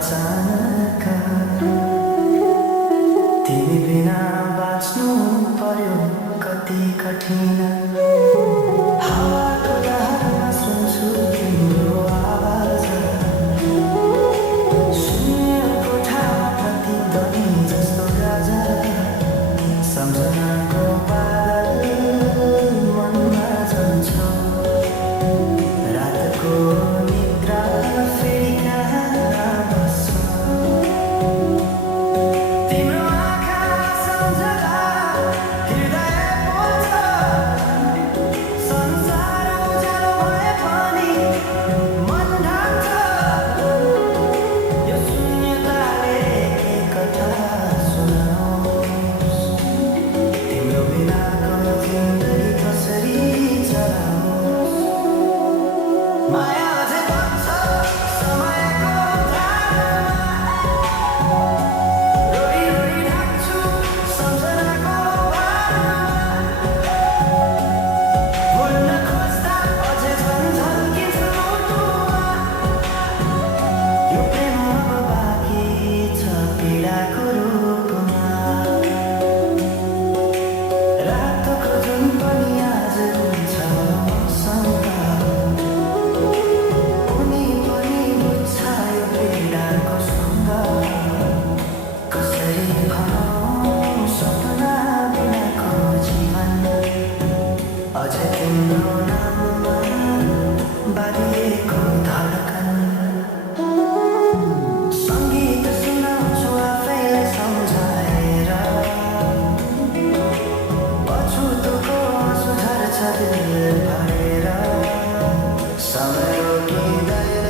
अचानक तिमी बिना बाँच्नु पर्यो कति कठिन हावाको लहरमा सुन्छु तिम्रो आवाज शून्यको ठाउँमा प्रतिध्वनि जस्तो गाजा सम्झनाको बादल मनमा झल्छ रातको निद्रा फेरि कहाँ बस्छ तिम्रो आँखा सम्झँदा हृदय पोल्छ संसार उज्यालो भए पनि मन ढाक्छ यो शून्यताले के कथा सुनाओस् तिम्रो बिनाको जिन्दगी कसरी चलाओस् माया अझै बग्छ समयको धारामा रोई रोई ढाक्छु सम्झनाको भारमा भुल्न खोज्दा अझै झन् झल्किन्छ मुटुमा यो प्रेम अब बाँकी छ पीडाको रूपमा रातको जुन पनि आज हुन्छ मसँग उनी पनि बुझ्छ यो पीडाको सँग कसरी भनौँ सपना बिनाको जीवन अझै तिम्रो नाममा बाँधिएको धडकन सङ्गीत सुनाउँछु आफैलाई सम्झाएर पछुतोको आँसु झर्छ दिल भरेर समय रोकिँदैन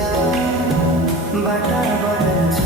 बाटा बदल्छ